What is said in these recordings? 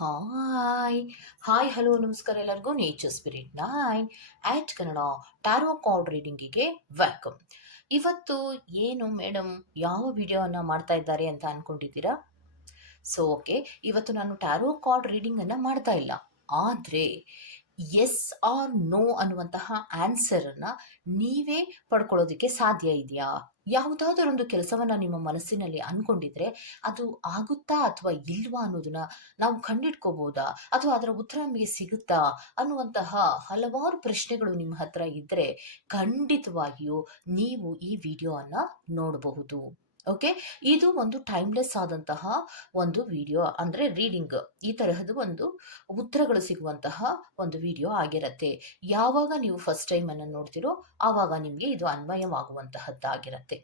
Hi hi hello ನಮಸ್ಕಾರ ಎಲ್ಲರಿಗೂ nature spirit nine at Kannada tarot card ರೀಡಿಂಗಿಗೆ welcome ಇವತ್ತು ಏನು ಮೇಡಮ್ ಯಾವ ವಿಡಿಯೋನ ಮಾಡ್ತಾ ಇದ್ದಾರೆ ಅಂತ ಅನ್ಕೊಂಡಿದ್ದೀರಾ? ಸೊ ಓಕೆ ಇವತ್ತು ನಾನು ಟ್ಯಾರೋ ಕಾರ್ಡ್ ರೀಡಿಂಗನ್ನು ಮಾಡ್ತಾ ಇಲ್ಲ. ಆದರೆ ಎಸ್ ಆರ್ ನೋ ಅನ್ನುವಂತಹ ಆನ್ಸರನ್ನು ನೀವೇ ಪಡ್ಕೊಳ್ಳೋದಕ್ಕೆ ಸಾಧ್ಯ ಇದೆಯಾ? ಯಾವುದಾದರೊಂದು ಕೆಲಸವನ್ನು ನಿಮ್ಮ ಮನಸ್ಸಿನಲ್ಲಿ ಅನ್ಕೊಂಡಿದ್ರೆ ಅದು ಆಗುತ್ತಾ ಅಥವಾ ಇಲ್ವಾ ಅನ್ನೋದನ್ನ ನಾವು ಕಂಡಿಟ್ಕೋಬಹುದಾ ಅಥವಾ ಅದರ ಉತ್ತರ ನಮಗೆ ಸಿಗುತ್ತಾ? ಅನ್ನುವಂತಹ ಹಲವಾರು ಪ್ರಶ್ನೆಗಳು ನಿಮ್ಮ ಹತ್ರ ಇದ್ದರೆ ಖಂಡಿತವಾಗಿಯೂ ನೀವು ಈ ವಿಡಿಯೋವನ್ನು ನೋಡಬಹುದು. ಓಕೆ ಇದು ಒಂದು ಟೈಮ್ಲೆಸ್ ಆದಂತಹ ಒಂದು ವಿಡಿಯೋ ಅಂದರೆ ರೀಡಿಂಗ್ ಈ ತರಹದ ಒಂದು ಉತ್ತರಗಳು ಸಿಗುವಂತಹ ಒಂದು ವಿಡಿಯೋ ಆಗಿರುತ್ತೆ. ಯಾವಾಗ ನೀವು ಫಸ್ಟ್ ಟೈಮ್ ಅನ್ನು ನೋಡ್ತಿರೋ ಆವಾಗ ನಿಮಗೆ ಇದು ಅನ್ವಯವಾಗುವಂತಹದ್ದಾಗಿರತ್ತೆ.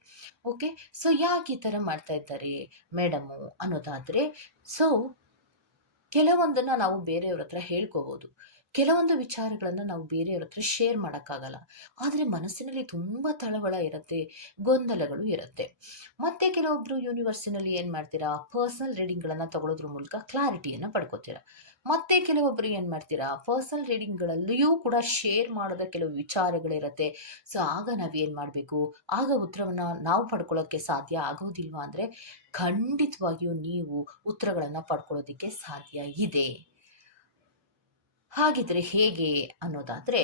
ಓಕೆ ಸೊ ಯಾಕೆ ಈ ಥರ ಮಾಡ್ತಾ ಇದ್ದಾರೆ ಮೇಡಮು ಅನ್ನೋದಾದರೆ ಸೊ ಕೆಲವೊಂದನ್ನು ನಾವು ಬೇರೆಯವ್ರ ಹತ್ರ ಹೇಳ್ಕೋಬೋದು. ಕೆಲವೊಂದು ವಿಚಾರಗಳನ್ನು ನಾವು ಬೇರೆಯವ್ರ ಹತ್ರ ಶೇರ್ ಮಾಡೋಕ್ಕಾಗಲ್ಲ. ಆದರೆ ಮನಸ್ಸಿನಲ್ಲಿ ತುಂಬ ತಳವಳ ಇರುತ್ತೆ, ಗೊಂದಲಗಳು ಇರುತ್ತೆ. ಮತ್ತೆ ಕೆಲವೊಬ್ಬರು ಯೂನಿವರ್ಸಿನಲ್ಲಿ ಏನು ಮಾಡ್ತೀರಾ? ಪರ್ಸನಲ್ ರೀಡಿಂಗ್ಗಳನ್ನು ತಗೊಳ್ಳೋದ್ರ ಮೂಲಕ ಕ್ಲಾರಿಟಿಯನ್ನು ಪಡ್ಕೋತೀರಾ. ಮತ್ತೆ ಕೆಲವೊಬ್ಬರು ಏನು ಮಾಡ್ತೀರಾ? ಪರ್ಸನಲ್ ರೀಡಿಂಗ್ಗಳಲ್ಲಿಯೂ ಕೂಡ ಶೇರ್ ಮಾಡೋದ ಕೆಲವು ವಿಚಾರಗಳಿರುತ್ತೆ. ಸೊ ಆಗ ನಾವೇನು ಮಾಡಬೇಕು? ಆಗ ಉತ್ತರವನ್ನು ನಾವು ಪಡ್ಕೊಳ್ಳೋಕ್ಕೆ ಸಾಧ್ಯ ಆಗೋದಿಲ್ವಾ ಅಂದರೆ ಖಂಡಿತವಾಗಿಯೂ ನೀವು ಉತ್ತರಗಳನ್ನು ಪಡ್ಕೊಳ್ಳೋದಕ್ಕೆ ಸಾಧ್ಯ ಇದೆ. ಹಾಗಿದ್ರೆ ಹೇಗೆ ಅನ್ನೋದಾದರೆ,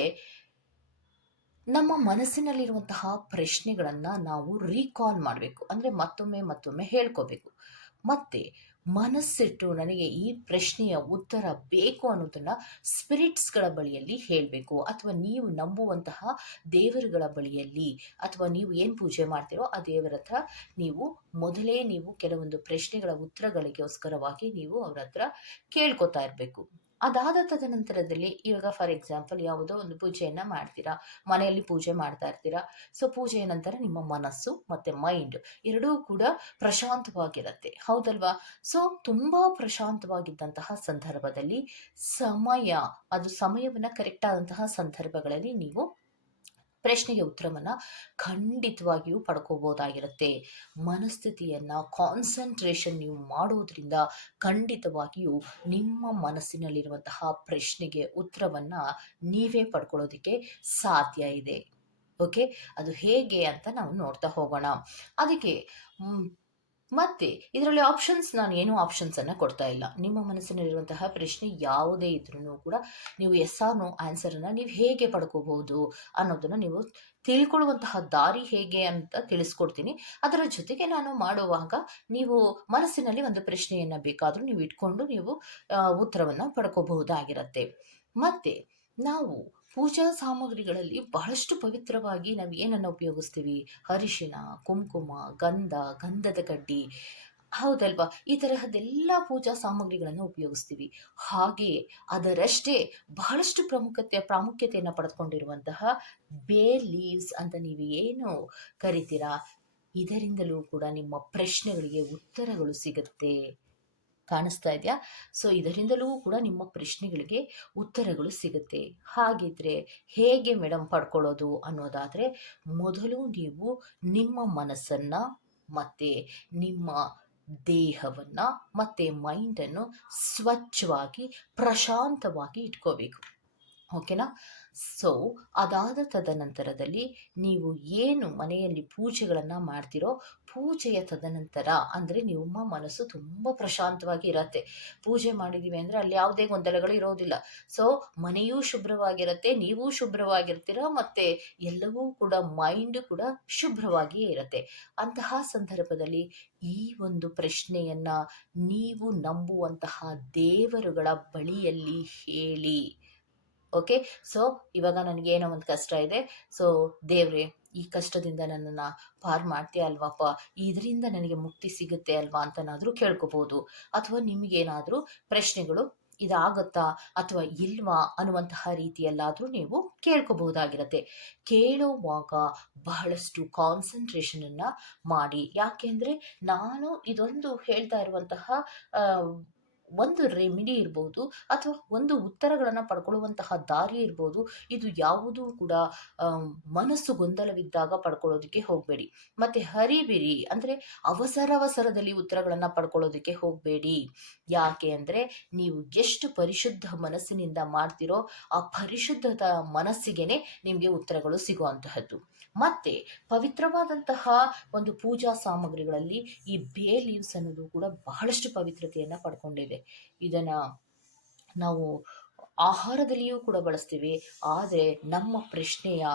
ನಮ್ಮ ಮನಸ್ಸಿನಲ್ಲಿರುವಂತಹ ಪ್ರಶ್ನೆಗಳನ್ನು ನಾವು ರೀಕಾಲ್ ಮಾಡಬೇಕು. ಅಂದರೆ ಮತ್ತೊಮ್ಮೆ ಮತ್ತೊಮ್ಮೆ ಹೇಳ್ಕೋಬೇಕು. ಮತ್ತೆ ಮನಸ್ಸಿಟ್ಟು ನನಗೆ ಈ ಪ್ರಶ್ನೆಯ ಉತ್ತರ ಬೇಕು ಅನ್ನೋದನ್ನು ಸ್ಪಿರಿಟ್ಸ್ಗಳ ಬಳಿಯಲ್ಲಿ ಹೇಳಬೇಕು. ಅಥವಾ ನೀವು ನಂಬುವಂತಹ ದೇವರುಗಳ ಬಳಿಯಲ್ಲಿ ಅಥವಾ ನೀವು ಏನು ಪೂಜೆ ಮಾಡ್ತೀರೋ ಆ ದೇವರ ಹತ್ರ ನೀವು ಮೊದಲೇ ನೀವು ಕೆಲವೊಂದು ಪ್ರಶ್ನೆಗಳ ಉತ್ತರಗಳಿಗೋಸ್ಕರವಾಗಿ ನೀವು ಅವರ ಹತ್ರ ಕೇಳ್ಕೊತಾ ಇರಬೇಕು. ಅದಾದ ತದನಂತರದಲ್ಲಿ ಇವಾಗ ಫಾರ್ ಎಕ್ಸಾಂಪಲ್ ಯಾವುದೋ ಒಂದು ಪೂಜೆಯನ್ನು ಮಾಡ್ತೀರಾ, ಮನೆಯಲ್ಲಿ ಪೂಜೆ ಮಾಡ್ತಾ ಇರ್ತೀರಾ ಸೊ ಪೂಜೆಯ ನಂತರ ನಿಮ್ಮ ಮನಸ್ಸು ಮತ್ತು ಮೈಂಡ್ ಎರಡೂ ಕೂಡ ಪ್ರಶಾಂತವಾಗಿರುತ್ತೆ. ಹೌದಲ್ವಾ? ಸೊ ತುಂಬ ಪ್ರಶಾಂತವಾಗಿದ್ದಂತಹ ಸಂದರ್ಭದಲ್ಲಿ ಸಮಯ, ಅದು ಸಮಯವನ್ನು ಕರೆಕ್ಟ್ ಆದಂತಹ ಸಂದರ್ಭಗಳಲ್ಲಿ ನೀವು ಪ್ರಶ್ನೆಗೆ ಉತ್ತರವನ್ನು ಖಂಡಿತವಾಗಿಯೂ ಪಡ್ಕೋಬೋದಾಗಿರುತ್ತೆ. ಮನಸ್ಥಿತಿಯನ್ನು ಕಾನ್ಸಂಟ್ರೇಷನ್ ನೀವು ಮಾಡೋದ್ರಿಂದ ಖಂಡಿತವಾಗಿಯೂ ನಿಮ್ಮ ಮನಸ್ಸಿನಲ್ಲಿರುವಂತಹ ಪ್ರಶ್ನೆಗೆ ಉತ್ತರವನ್ನು ನೀವೇ ಪಡ್ಕೊಳ್ಳೋದಕ್ಕೆ ಸಾಧ್ಯ ಇದೆ. ಓಕೆ ಅದು ಹೇಗೆ ಅಂತ ನಾವು ನೋಡ್ತಾ ಹೋಗೋಣ. ಅದಕ್ಕೆ ಮತ್ತೆ ಇದರಲ್ಲಿ ಆಪ್ಷನ್ಸ್ ನಾನು ಏನೂ ಆಪ್ಷನ್ಸನ್ನು ಕೊಡ್ತಾ ಇಲ್ಲ. ನಿಮ್ಮ ಮನಸ್ಸಿನಲ್ಲಿರುವಂತಹ ಪ್ರಶ್ನೆ ಯಾವುದೇ ಇದ್ರೂ ಕೂಡ ನೀವು ಎಸ್ ಆರ್ ನೋ ಆನ್ಸರನ್ನು ನೀವು ಹೇಗೆ ಪಡ್ಕೋಬಹುದು ಅನ್ನೋದನ್ನು ನೀವು ತಿಳ್ಕೊಳ್ಳುವಂತಹ ದಾರಿ ಹೇಗೆ ಅಂತ ತಿಳಿಸ್ಕೊಡ್ತೀನಿ. ಅದರ ಜೊತೆಗೆ ನಾನು ಮಾಡುವಾಗ ನೀವು ಮನಸ್ಸಿನಲ್ಲಿ ಒಂದು ಪ್ರಶ್ನೆಯನ್ನು ಬೇಕಾದರೂ ನೀವು ಇಟ್ಕೊಂಡು ನೀವು ಉತ್ತರವನ್ನು ಪಡ್ಕೋಬಹುದಾಗಿರತ್ತೆ. ಮತ್ತು ನಾವು ಪೂಜಾ ಸಾಮಗ್ರಿಗಳಲ್ಲಿ ಬಹಳಷ್ಟು ಪವಿತ್ರವಾಗಿ ನಾವು ಏನನ್ನು ಉಪಯೋಗಿಸ್ತೀವಿ? ಅರಿಶಿನ, ಕುಂಕುಮ, ಗಂಧ, ಗಂಧದ ಕಡ್ಡಿ. ಹೌದಲ್ವಾ? ಈ ತರಹದೆಲ್ಲ ಪೂಜಾ ಸಾಮಗ್ರಿಗಳನ್ನು ಉಪಯೋಗಿಸ್ತೀವಿ. ಹಾಗೆಯೇ ಅದರಷ್ಟೇ ಬಹಳಷ್ಟು ಪ್ರಮುಖತೆ ಪ್ರಾಮುಖ್ಯತೆಯನ್ನು ಪಡೆದುಕೊಂಡಿರುವಂತಹ ಬೇ ಲೀವ್ಸ್ ಅಂತ ನೀವು ಏನು ಕರಿತೀರಾ? ಇದರಿಂದಲೂ ಕೂಡ ನಿಮ್ಮ ಪ್ರಶ್ನೆಗಳಿಗೆ ಉತ್ತರಗಳು ಸಿಗುತ್ತೆ. ಕಾಣಿಸ್ತಾ ಇದೆಯಾ? ಸೊ ಇದರಿಂದಲೂ ಕೂಡ ನಿಮ್ಮ ಪ್ರಶ್ನೆಗಳಿಗೆ ಉತ್ತರಗಳು ಸಿಗುತ್ತೆ. ಹಾಗಿದ್ರೆ ಹೇಗೆ ಮೇಡಮ್ ಪಡ್ಕೊಳ್ಳೋದು ಅನ್ನೋದಾದರೆ, ಮೊದಲು ನೀವು ನಿಮ್ಮ ಮನಸ್ಸನ್ನು ಮತ್ತು ನಿಮ್ಮ ದೇಹವನ್ನು ಮತ್ತು ಮೈಂಡನ್ನು ಸ್ವಚ್ಛವಾಗಿ, ಪ್ರಶಾಂತವಾಗಿ ಇಟ್ಕೋಬೇಕು. ಓಕೆನಾ ಸೊ ಅದಾದ ತದನಂತರದಲ್ಲಿ ನೀವು ಏನು ಮನೆಯಲ್ಲಿ ಪೂಜೆಗಳನ್ನು ಮಾಡ್ತಿರೋ ಪೂಜೆಯ ತದನಂತರ ಅಂದರೆ ನಿಮ್ಮ ಮನಸ್ಸು ತುಂಬ ಪ್ರಶಾಂತವಾಗಿ ಇರತ್ತೆ. ಪೂಜೆ ಮಾಡಿದ್ದೀವಿ ಅಂದರೆ ಅಲ್ಲಿ ಯಾವುದೇ ಗೊಂದಲಗಳು ಇರೋದಿಲ್ಲ. ಸೊ ಮನೆಯೂ ಶುಭ್ರವಾಗಿರುತ್ತೆ, ನೀವು ಶುಭ್ರವಾಗಿರ್ತೀರ ಮತ್ತು ಎಲ್ಲವೂ ಕೂಡ ಮೈಂಡ್ ಕೂಡ ಶುಭ್ರವಾಗಿಯೇ ಇರುತ್ತೆ. ಅಂತಹ ಸಂದರ್ಭದಲ್ಲಿ ಈ ಒಂದು ಪ್ರಶ್ನೆಯನ್ನು ನೀವು ನಂಬುವಂತಹ ದೇವರುಗಳ ಬಳಿಯಲ್ಲಿ ಹೇಳಿ. ಓಕೆ ಸೊ ಇವಾಗ ನನಗೆ ಏನೋ ಒಂದು ಕಷ್ಟ ಇದೆ. ಸೊ ದೇವ್ರೆ, ಈ ಕಷ್ಟದಿಂದ ನನ್ನನ್ನ ಪಾರ್ ಮಾಡ್ತೀಯ ಅಲ್ವಾಪ್ಪ? ಇದರಿಂದ ನನಗೆ ಮುಕ್ತಿ ಸಿಗುತ್ತೆ ಅಲ್ವಾ ಅಂತನಾದರೂ ಕೇಳ್ಕೊಬೋದು. ಅಥವಾ ನಿಮಗೇನಾದರೂ ಪ್ರಶ್ನೆಗಳು ಇದಾಗತ್ತಾ? ಅಥವಾ ಇಲ್ವಾ ಅನ್ನುವಂತಹ ರೀತಿಯಲ್ಲಾದರೂ ನೀವು ಕೇಳ್ಕೋಬಹುದಾಗಿರತ್ತೆ ಕೇಳುವಾಗ ಬಹಳಷ್ಟು ಕಾನ್ಸಂಟ್ರೇಷನನ್ನು ಮಾಡಿ. ಯಾಕೆಂದರೆ ನಾನು ಇದೊಂದು ಹೇಳ್ತಾ ಇರುವಂತಹ ಒಂದು ರೆಮಿಡಿ ಇರ್ಬೋದು ಅಥವಾ ಒಂದು ಉತ್ತರಗಳನ್ನು ಪಡ್ಕೊಳ್ಳುವಂತಹ ದಾರಿ ಇರ್ಬೋದು, ಇದು ಯಾವುದೂ ಕೂಡ ಮನಸ್ಸು ಗೊಂದಲವಿದ್ದಾಗ ಪಡ್ಕೊಳ್ಳೋದಕ್ಕೆ ಹೋಗಬೇಡಿ. ಮತ್ತೆ ಹರಿಬಿರಿ ಅಂದರೆ ಅವಸರವಸರದಲ್ಲಿ ಉತ್ತರಗಳನ್ನು ಪಡ್ಕೊಳ್ಳೋದಕ್ಕೆ ಹೋಗಬೇಡಿ. ಯಾಕೆ ಅಂದರೆ ನೀವು ಎಷ್ಟು ಪರಿಶುದ್ಧ ಮನಸ್ಸಿನಿಂದ ಮಾಡ್ತಿರೋ ಆ ಪರಿಶುದ್ಧದ ಮನಸ್ಸಿಗೆನೆ ನಿಮಗೆ ಉತ್ತರಗಳು ಸಿಗುವಂತಹದ್ದು. ಮತ್ತೆ ಪವಿತ್ರವಾದಂತಹ ಒಂದು ಪೂಜಾ ಸಾಮಗ್ರಿಗಳಲ್ಲಿ ಈ ಬೇ ಲೀವ್ಸ್ ಅನ್ನೋದು ಕೂಡ ಬಹಳಷ್ಟು ಪವಿತ್ರತೆಯನ್ನು ಪಡ್ಕೊಂಡಿದೆ. ಇದನ್ನ ನಾವು ಆಹಾರದಲ್ಲಿಯೂ ಕೂಡ ಬಳಸ್ತೀವಿ. ಆದರೆ ನಮ್ಮ ಪ್ರಶ್ನೆಯ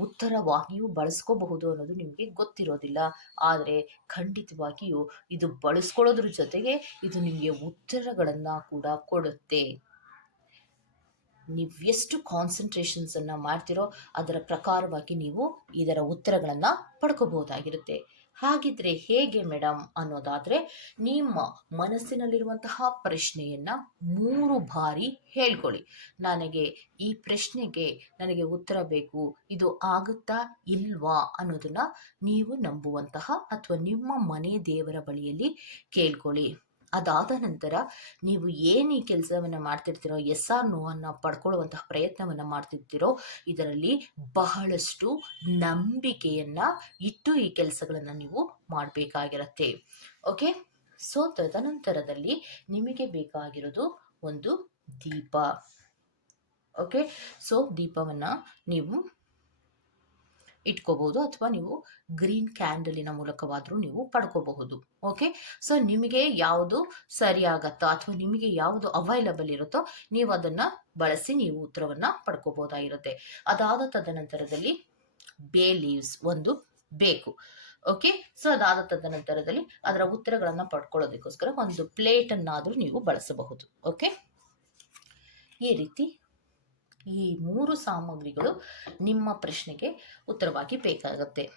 ಉತ್ತರವಾಗಿಯೂ ಬಳಸ್ಕೋಬಹುದು ಅನ್ನೋದು ನಿಮಗೆ ಗೊತ್ತಿರೋದಿಲ್ಲ. ಆದರೆ ಖಂಡಿತವಾಗಿಯೂ ಇದು ಬಳಸ್ಕೊಳ್ಳೋದ್ರ ಜೊತೆಗೆ ಇದು ನಿಮಗೆ ಉತ್ತರಗಳನ್ನು ಕೂಡ ಕೊಡುತ್ತೆ. ನೀವು ಎಷ್ಟು ಕಾನ್ಸಂಟ್ರೇಷನ್ಸನ್ನು ಮಾಡ್ತಿರೋ ಅದರ ಪ್ರಕಾರವಾಗಿ ನೀವು ಇದರ ಉತ್ತರಗಳನ್ನು ಪಡ್ಕೋಬಹುದಾಗಿರುತ್ತೆ. ಹಾಗಿದ್ರೆ ಹೇಗೆ ಮೇಡಮ್ ಅನ್ನೋದಾದರೆ ನಿಮ್ಮ ಮನಸ್ಸಿನಲ್ಲಿರುವಂತಹ ಪ್ರಶ್ನೆಯನ್ನು ಮೂರು ಬಾರಿ ಹೇಳ್ಕೊಳ್ಳಿ. ನನಗೆ ಈ ಪ್ರಶ್ನೆಗೆ ನನಗೆ ಉತ್ತರ ಬೇಕು, ಇದು ಆಗುತ್ತಾ ಇಲ್ವಾ ಅನ್ನೋದನ್ನು ನೀವು ನಂಬುವಂತಹ ಅಥವಾ ನಿಮ್ಮ ಮನೆ ದೇವರ ಬಳಿಯಲ್ಲಿ ಕೇಳ್ಕೊಳ್ಳಿ. ಅದಾದ ನಂತರ ನೀವು ಏನು ಈ ಕೆಲಸವನ್ನು ಮಾಡ್ತಿರ್ತೀರೋ, ಎಸ್ ಆರ್ ನೋವನ್ನು ಪಡ್ಕೊಳ್ಳುವಂತಹ ಪ್ರಯತ್ನವನ್ನು ಮಾಡ್ತಿರ್ತೀರೋ, ಇದರಲ್ಲಿ ಬಹಳಷ್ಟು ನಂಬಿಕೆಯನ್ನು ಇಟ್ಟು ಈ ಕೆಲಸಗಳನ್ನು ನೀವು ಮಾಡಬೇಕಾಗಿರತ್ತೆ. ಓಕೆ? ಸೊ, ತದನಂತರದಲ್ಲಿ ನಿಮಗೆ ಬೇಕಾಗಿರೋದು ಒಂದು ದೀಪ. ಓಕೆ? ಸೊ, ದೀಪವನ್ನು ನೀವು ಇಟ್ಕೋಬಹುದು ಅಥವಾ ನೀವು ಗ್ರೀನ್ ಕ್ಯಾಂಡಲಿನ ಮೂಲಕವಾದರೂ ನೀವು ಪಡ್ಕೋಬಹುದು. ಓಕೆ ಸೊ ನಿಮಗೆ ಯಾವುದು ಸರಿ ಅಥವಾ ನಿಮಗೆ ಯಾವುದು ಅವೈಲಬಲ್ ಇರುತ್ತೋ ನೀವು ಅದನ್ನು ಬಳಸಿ ನೀವು ಉತ್ತರವನ್ನು ಪಡ್ಕೋಬಹುದಾಗಿರುತ್ತೆ. ಅದಾದ ತದನಂತರದಲ್ಲಿ ಬೇ ಲೀವ್ಸ್ ಒಂದು ಬೇಕು. ಓಕೆ ಸೊ ಅದಾದ ತದನಂತರದಲ್ಲಿ ಅದರ ಉತ್ತರಗಳನ್ನು ಪಡ್ಕೊಳ್ಳೋದಕ್ಕೋಸ್ಕರ ಒಂದು ಪ್ಲೇಟನ್ನಾದರೂ ನೀವು ಬಳಸಬಹುದು. ಓಕೆ ಈ ರೀತಿ ಈ ಮೂರು ಸಾಮಗ್ರಿಗಳು ನಿಮ್ಮ ಪ್ರಶ್ನೆಗೆ ಉತ್ತರವಾಗಿ ಬೇಕಾಗುತ್ತೆ.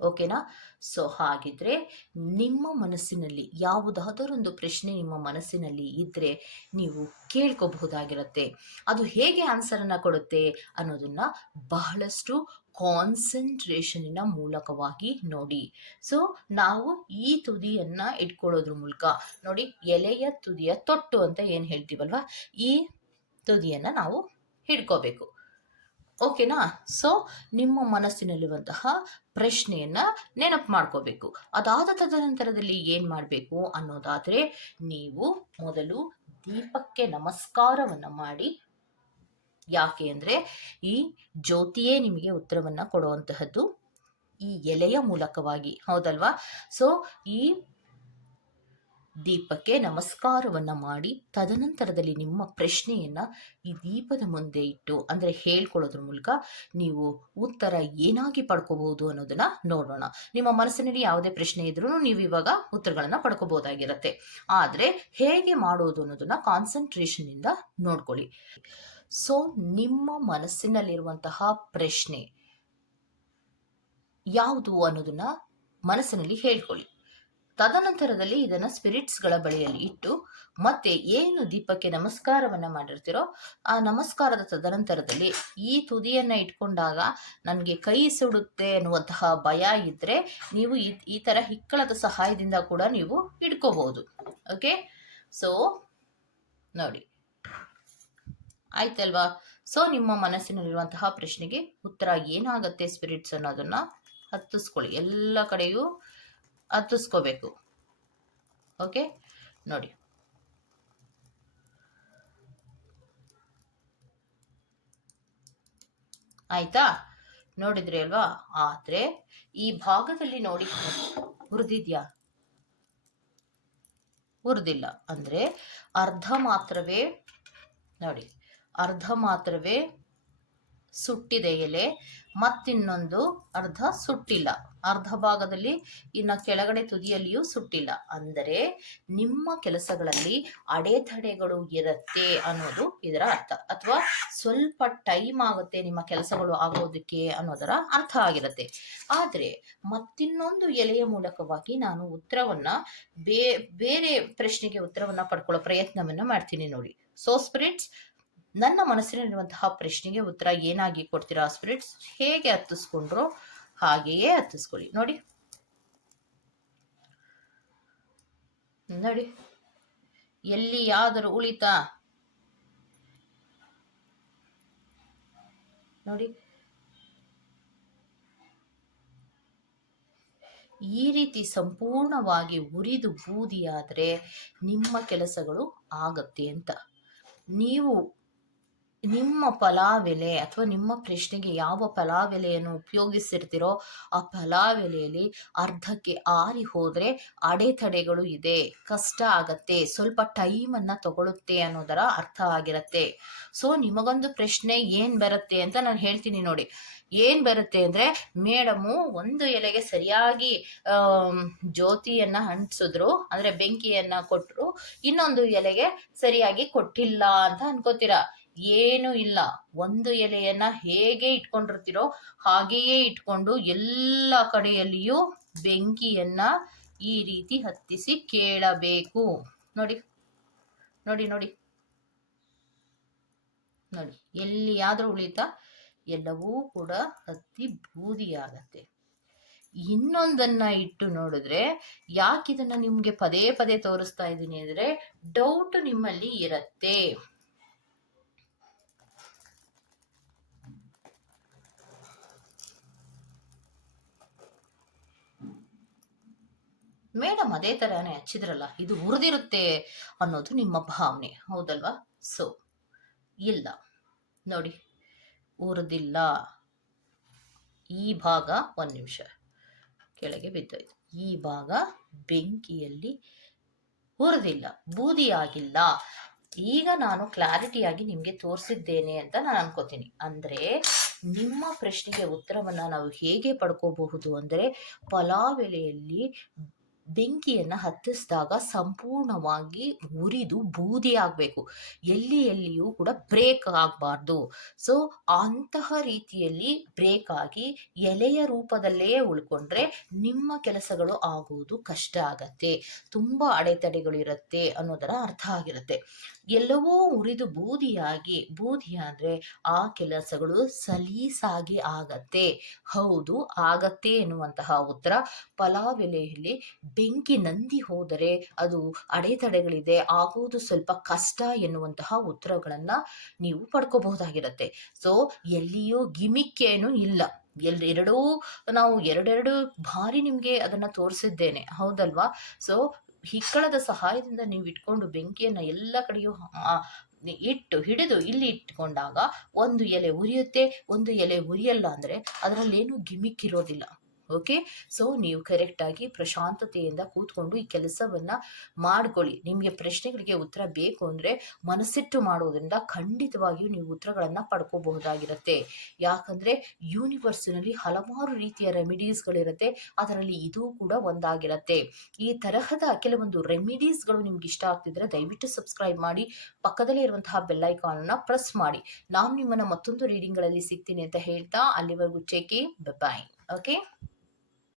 ಓಕೆನಾ? ಸೊ, ಹಾಗಿದ್ರೆ ನಿಮ್ಮ ಮನಸ್ಸಿನಲ್ಲಿ ಯಾವುದಾದರೊಂದು ಪ್ರಶ್ನೆ ನಿಮ್ಮ ಮನಸ್ಸಿನಲ್ಲಿ ಇದ್ದರೆ ನೀವು ಕೇಳ್ಕೋಬಹುದಾಗಿರುತ್ತೆ. ಅದು ಹೇಗೆ ಆನ್ಸರನ್ನು ಕೊಡುತ್ತೆ ಅನ್ನೋದನ್ನ ಬಹಳಷ್ಟು ಕಾನ್ಸಂಟ್ರೇಷನಿನ ಮೂಲಕವಾಗಿ ನೋಡಿ. ಸೊ, ನಾವು ಈ ತುದಿಯನ್ನು ಇಟ್ಕೊಳ್ಳೋದ್ರ ಮೂಲಕ ನೋಡಿ ಎಲೆಯ ತುದಿಯ ತೊಟ್ಟು ಅಂತ ಏನು ಹೇಳ್ತೀವಲ್ವ? ಈ ತುದಿಯನ್ನು ನಾವು ಹಿಡ್ಕೋಬೇಕು. ಓಕೆನಾ? ಸೊ ನಿಮ್ಮ ಮನಸ್ಸಿನಲ್ಲಿರುವಂತಹ ಪ್ರಶ್ನೆಯನ್ನು ನೆನಪು ಮಾಡ್ಕೋಬೇಕು. ಅದಾದ ತದನಂತರದಲ್ಲಿ ಏನು ಮಾಡಬೇಕು ಅನ್ನೋದಾದರೆ, ನೀವು ಮೊದಲು ದೀಪಕ್ಕೆ ನಮಸ್ಕಾರವನ್ನು ಮಾಡಿ. ಯಾಕೆ ಅಂದರೆ, ಈ ಜ್ಯೋತಿಯೇ ನಿಮಗೆ ಉತ್ತರವನ್ನು ಕೊಡುವಂತಹದ್ದು ಈ ಎಲೆಯ ಮೂಲಕವಾಗಿ. ಹೌದಲ್ವಾ? ಸೊ ಈ ದೀಪಕ್ಕೆ ನಮಸ್ಕಾರವನ್ನು ಮಾಡಿ ತದನಂತರದಲ್ಲಿ ನಿಮ್ಮ ಪ್ರಶ್ನೆಯನ್ನು ಈ ದೀಪದ ಮುಂದೆ ಇಟ್ಟು, ಅಂದರೆ ಹೇಳ್ಕೊಳ್ಳೋದ್ರ ಮೂಲಕ ನೀವು ಉತ್ತರ ಏನಾಗಿ ಪಡ್ಕೋಬಹುದು ಅನ್ನೋದನ್ನ ನೋಡೋಣ. ನಿಮ್ಮ ಮನಸ್ಸಿನಲ್ಲಿ ಯಾವುದೇ ಪ್ರಶ್ನೆ ಇದ್ರೂ ನೀವು ಇವಾಗ ಉತ್ತರಗಳನ್ನು ಪಡ್ಕೋಬಹುದಾಗಿರುತ್ತೆ. ಆದರೆ ಹೇಗೆ ಮಾಡೋದು ಅನ್ನೋದನ್ನ ಕಾನ್ಸಂಟ್ರೇಷನ್ನಿಂದ ನೋಡ್ಕೊಳ್ಳಿ. ಸೊ ನಿಮ್ಮ ಮನಸ್ಸಿನಲ್ಲಿರುವಂತಹ ಪ್ರಶ್ನೆ ಯಾವುದು ಅನ್ನೋದನ್ನ ಮನಸ್ಸಿನಲ್ಲಿ ಹೇಳ್ಕೊಳ್ಳಿ. ತದನಂತರದಲ್ಲಿ ಇದನ್ನು ಸ್ಪಿರಿಟ್ಸ್ಗಳ ಬಳಿಯಲ್ಲಿ ಇಟ್ಟು ಮತ್ತೆ ಏನು ದೀಪಕ್ಕೆ ನಮಸ್ಕಾರವನ್ನು ಮಾಡಿರ್ತೀರೋ ಆ ನಮಸ್ಕಾರದ ತದನಂತರದಲ್ಲಿ ಈ ತುದಿಯನ್ನು ಇಟ್ಕೊಂಡಾಗ ನನಗೆ ಕೈ ಸುಡುತ್ತೆ ಅನ್ನುವಂತಹ ಭಯ ಇದ್ದರೆ ನೀವು ಈ ಈ ಥರ ಹಿಕ್ಕಳದ ಸಹಾಯದಿಂದ ಕೂಡ ನೀವು ಇಟ್ಕೋಬಹುದು ಓಕೆ ಸೊ ನೋಡಿ. ಆಯ್ತಲ್ವಾ? ಸೊ ನಿಮ್ಮ ಮನಸ್ಸಿನಲ್ಲಿರುವಂತಹ ಪ್ರಶ್ನೆಗೆ ಉತ್ತರ ಏನಾಗುತ್ತೆ ಸ್ಪಿರಿಟ್ಸ್ ಅನ್ನೋದನ್ನು ಹತ್ತಿಸ್ಕೊಳ್ಳಿ. ಎಲ್ಲ ಕಡೆಯೂ ಹತ್ತಿಸ್ಕೋಬೇಕು ಓಕೆ ನೋಡಿ. ಆಯ್ತಾ? ನೋಡಿದ್ರಿ ಅಲ್ವಾ? ಆದ್ರೆ ಈ ಭಾಗದಲ್ಲಿ ನೋಡಿ, ಹುರಿದಿದ್ಯಾ? ಹುರಿದಿಲ್ಲ. ಅಂದ್ರೆ ಅರ್ಧ ಮಾತ್ರವೇ ನೋಡಿ, ಅರ್ಧ ಮಾತ್ರವೇ ಸುಟ್ಟಿದೆ ಎಲೆ, ಮತ್ತಿನ್ನೊಂದು ಅರ್ಧ ಸುಟ್ಟಿಲ್ಲ. ಅರ್ಧ ಭಾಗದಲ್ಲಿ ಇನ್ನು ಕೆಳಗಡೆ ತುದಿಯಲ್ಲಿಯೂ ಸುಟ್ಟಿಲ್ಲ. ಅಂದರೆ ನಿಮ್ಮ ಕೆಲಸಗಳಲ್ಲಿ ಅಡೆತಡೆಗಳು ಇರುತ್ತೆ ಅನ್ನೋದು ಇದರ ಅರ್ಥ. ಅಥವಾ ಸ್ವಲ್ಪ ಟೈಮ್ ಆಗುತ್ತೆ ನಿಮ್ಮ ಕೆಲಸಗಳು ಆಗೋದಕ್ಕೆ ಅನ್ನೋದರ ಅರ್ಥ ಆಗಿರುತ್ತೆ. ಆದರೆ ಮತ್ತಿನ್ನೊಂದು ಎಲೆಯ ಮೂಲಕವಾಗಿ ನಾನು ಉತ್ತರವನ್ನ ಬೇರೆ ಪ್ರಶ್ನೆಗೆ ಉತ್ತರವನ್ನ ಪಡ್ಕೊಳ್ಳೋ ಪ್ರಯತ್ನವನ್ನು ಮಾಡ್ತೀನಿ ನೋಡಿ. ಸೋ ಸ್ಪಿರಿಟ್ಸ್ ನನ್ನ ಮನಸ್ಸಿನಲ್ಲಿರುವಂತಹ ಪ್ರಶ್ನೆಗೆ ಉತ್ತರ ಏನಾಗಿ ಕೊಡ್ತೀರಾ ಸ್ಪಿರಿಟ್ಸ್? ಹೇಗೆ ಹತ್ತಿಸ್ಕೊಂಡ್ರು? ಹಾಗೆಯೇ ಹತ್ತಿಸ್ಕೊಳ್ಳಿ. ನೋಡಿ. ನೋಡಿ. ಎಲ್ಲಿಯಾದರೂ ಉಳಿತ? ನೋಡಿ. ಈ ರೀತಿ ಸಂಪೂರ್ಣವಾಗಿ ಉರಿದು ಬೂದಿಯಾದರೆ ನಿಮ್ಮ ಕೆಲಸಗಳು ಆಗತ್ತೆ ಅಂತ. ನೀವು ನಿಮ್ಮ ಫಲಾವೆಲೆ ಅಥವಾ ನಿಮ್ಮ ಪ್ರಶ್ನೆಗೆ ಯಾವ ಫಲಾವೆಲೆಯನ್ನು ಉಪಯೋಗಿಸಿರ್ತೀರೋ ಆ ಫಲಾವೆಲೆಯಲ್ಲಿ ಅರ್ಧಕ್ಕೆ ಆರಿ ಹೋದ್ರೆ ಅಡೆತಡೆಗಳು ಇದೆ, ಕಷ್ಟ ಆಗತ್ತೆ, ಸ್ವಲ್ಪ ಟೈಮನ್ನು ತಗೊಳುತ್ತೆ ಅನ್ನೋದರ ಅರ್ಥ ಆಗಿರುತ್ತೆ. ಸೊ, ನಿಮಗೊಂದು ಪ್ರಶ್ನೆ ಏನು ಬರುತ್ತೆ ಅಂತ ನಾನು ಹೇಳ್ತೀನಿ ನೋಡಿ. ಏನು ಬರುತ್ತೆ ಅಂದ್ರೆ, ಮೇಡಮು ಒಂದು ಎಲೆಗೆ ಸರಿಯಾಗಿ ಜ್ಯೋತಿಯನ್ನ ಅಂಟಿಸಿದ್ರು, ಅಂದ್ರೆ ಬೆಂಕಿಯನ್ನ ಕೊಟ್ಟರು ಇನ್ನೊಂದು ಎಲೆಗೆ ಸರಿಯಾಗಿ ಕೊಟ್ಟಿಲ್ಲ ಅಂತ ಅನ್ಕೋತೀರಾ? ಏನು ಇಲ್ಲ. ಒಂದು ಎಲೆಯನ್ನ ಹೇಗೆ ಇಟ್ಕೊಂಡಿರ್ತೀರೋ ಹಾಗೆಯೇ ಇಟ್ಕೊಂಡು ಎಲ್ಲ ಕಡೆಯಲ್ಲಿಯೂ ಬೆಂಕಿಯನ್ನ ಈ ರೀತಿ ಹತ್ತಿಸಿ ಕೇಳಬೇಕು. ನೋಡಿ ನೋಡಿ ನೋಡಿ. ನೋಡಿ, ಎಲ್ಲಿಯಾದ್ರೂ ಉಳಿತಾ ಎಲ್ಲವೂ ಕೂಡ ಹತ್ತಿ ಬೂದಿಯಾಗತ್ತೆ. ಇನ್ನೊಂದನ್ನ ಇಟ್ಟು ನೋಡಿದ್ರೆ ಯಾಕಿದನ್ನ ನಿಮ್ಗೆ ಪದೇ ಪದೇ ತೋರಿಸ್ತಾ ಇದ್ದೀನಿ ಅಂದ್ರೆ ಡೌಟ್ ನಿಮ್ಮಲ್ಲಿ ಇರತ್ತೆ. ಮೇಡಮ್ ಅದೇ ಥರನೇ ಹಚ್ಚಿದ್ರಲ್ಲ, ಇದು ಉರಿದಿರುತ್ತೆ ಅನ್ನೋದು ನಿಮ್ಮ ಭಾವನೆ, ಹೌದಲ್ವಾ? ಸೊ ಇಲ್ಲ. ನೋಡಿ, ಉರಿದಿಲ್ಲ. ಈ ಭಾಗ ಒಂದು ನಿಮಿಷ. ಕೆಳಗೆ ಬಿದ್ದೋಯ್ತು. ಈ ಭಾಗ ಬೆಂಕಿಯಲ್ಲಿ ಹುರಿದಿಲ್ಲ ಬೂದಿ ಆಗಿಲ್ಲ ಈಗ ನಾನು ಕ್ಲಾರಿಟಿಯಾಗಿ ನಿಮಗೆ ತೋರಿಸಿದ್ದೇನೆ ಅಂತ ನಾನು ಅನ್ಕೋತೀನಿ. ಅಂದರೆ, ನಿಮ್ಮ ಪ್ರಶ್ನೆಗೆ ಉತ್ತರವನ್ನು ನಾವು ಹೇಗೆ ಪಡ್ಕೋಬಹುದು ಅಂದರೆ ಪಲಾವೆಲೆಯಲ್ಲಿ ಬೆಂಕಿಯನ್ನು ಹತ್ತಿಸಿದಾಗ ಸಂಪೂರ್ಣವಾಗಿ ಉರಿದು ಬೂದಿ ಆಗಬೇಕು. ಎಲ್ಲಿ ಎಲ್ಲಿಯೂ ಕೂಡ ಬ್ರೇಕ್ ಆಗಬಾರ್ದು. ಸೊ ಅಂತಹ ರೀತಿಯಲ್ಲಿ ಬ್ರೇಕ್ ಆಗಿ ಎಲೆಯ ರೂಪದಲ್ಲೇ ಉಳ್ಕೊಂಡ್ರೆ ನಿಮ್ಮ ಕೆಲಸಗಳು ಆಗುವುದು ಕಷ್ಟ ಆಗತ್ತೆ. ತುಂಬ ಅಡೆತಡೆಗಳು ಇರುತ್ತೆ ಅನ್ನೋದರ ಅರ್ಥ ಆಗಿರುತ್ತೆ. ಎಲ್ಲವೂ ಉರಿದು ಬೂದಿಯಾಗಿ, ಬೂದಿ ಅಂದರೆ ಆ ಕೆಲಸಗಳು ಸಲೀಸಾಗಿ ಆಗತ್ತೆ. ಹೌದು, ಆಗತ್ತೆ ಎನ್ನುವಂತಹ ಉತ್ತರ ಪಲಾವೆಲೆಯಲ್ಲಿ ಬೆಂಕಿ ನಂದಿ ಹೋದರೆ ಅದು ಅಡೆತಡೆಗಳಿದೆ, ಆಗುವುದು ಸ್ವಲ್ಪ ಕಷ್ಟ ಎನ್ನುವಂತಹ ಉತ್ತರಗಳನ್ನು ನೀವು ಪಡ್ಕೋಬಹುದಾಗಿರುತ್ತೆ. ಸೊ ಎಲ್ಲಿಯೂ ಗಿಮಿಕ್ಕೇನು ಇಲ್ಲ. ಎಲ್ ಎರಡೂ, ನಾವು ಎರಡೆರಡು ಬಾರಿ ನಿಮಗೆ ಅದನ್ನು ತೋರಿಸಿದ್ದೇನೆ. ಹೌದಲ್ವಾ? ಸೊ ಹಿಕ್ಕಳದ ಸಹಾಯದಿಂದ ನೀವು ಇಟ್ಕೊಂಡು ಬೆಂಕಿಯನ್ನು ಎಲ್ಲ ಕಡೆಯೂ ಇಟ್ಟು, ಹಿಡಿದು ಇಲ್ಲಿ ಇಟ್ಕೊಂಡಾಗ ಒಂದು ಎಲೆ ಉರಿಯುತ್ತೆ, ಒಂದು ಎಲೆ ಉರಿಯಲ್ಲ ಅಂದರೆ ಅದರಲ್ಲೇನು ಗಿಮಿಕ್ ಇರೋದಿಲ್ಲ ಓಕೆ? ಸೊ ನೀವು ಕರೆಕ್ಟಾಗಿ ಪ್ರಶಾಂತತೆಯಿಂದ ಕೂತ್ಕೊಂಡು ಈ ಕೆಲಸವನ್ನು ಮಾಡ್ಕೊಳ್ಳಿ. ನಿಮಗೆ ಪ್ರಶ್ನೆಗಳಿಗೆ ಉತ್ತರ ಬೇಕು ಅಂದರೆ ಮನಸ್ಸಿಟ್ಟು ಮಾಡೋದ್ರಿಂದ ಖಂಡಿತವಾಗಿಯೂ ನೀವು ಉತ್ತರಗಳನ್ನು ಪಡ್ಕೋಬಹುದಾಗಿರುತ್ತೆ. ಯಾಕಂದರೆ ಯೂನಿವರ್ಸ್ನಲ್ಲಿ ಹಲವಾರು ರೀತಿಯ ರೆಮಿಡೀಸ್ಗಳಿರುತ್ತೆ ಅದರಲ್ಲಿ ಇದು ಕೂಡ ಒಂದಾಗಿರುತ್ತೆ. ಈ ತರಹದ ಕೆಲವೊಂದು ರೆಮಿಡೀಸ್ಗಳು ನಿಮ್ಗೆ ಇಷ್ಟ ಆಗ್ತಿದ್ರೆ ದಯವಿಟ್ಟು ಸಬ್ಸ್ಕ್ರೈಬ್ ಮಾಡಿ, ಪಕ್ಕದಲ್ಲೇ ಇರುವಂತಹ ಬೆಲ್ಲೈಕಾನನ್ನು ಪ್ರೆಸ್ ಮಾಡಿ. ನಾನು ನಿಮ್ಮನ್ನು ಮತ್ತೊಂದು ರೀಡಿಂಗ್ಗಳಲ್ಲಿ ಸಿಗ್ತೀನಿ ಅಂತ ಹೇಳ್ತಾ, ಅಲ್ಲಿವರೆಗೂ ಚೆಕಿ ಬಾಯ್ ಓಕೆ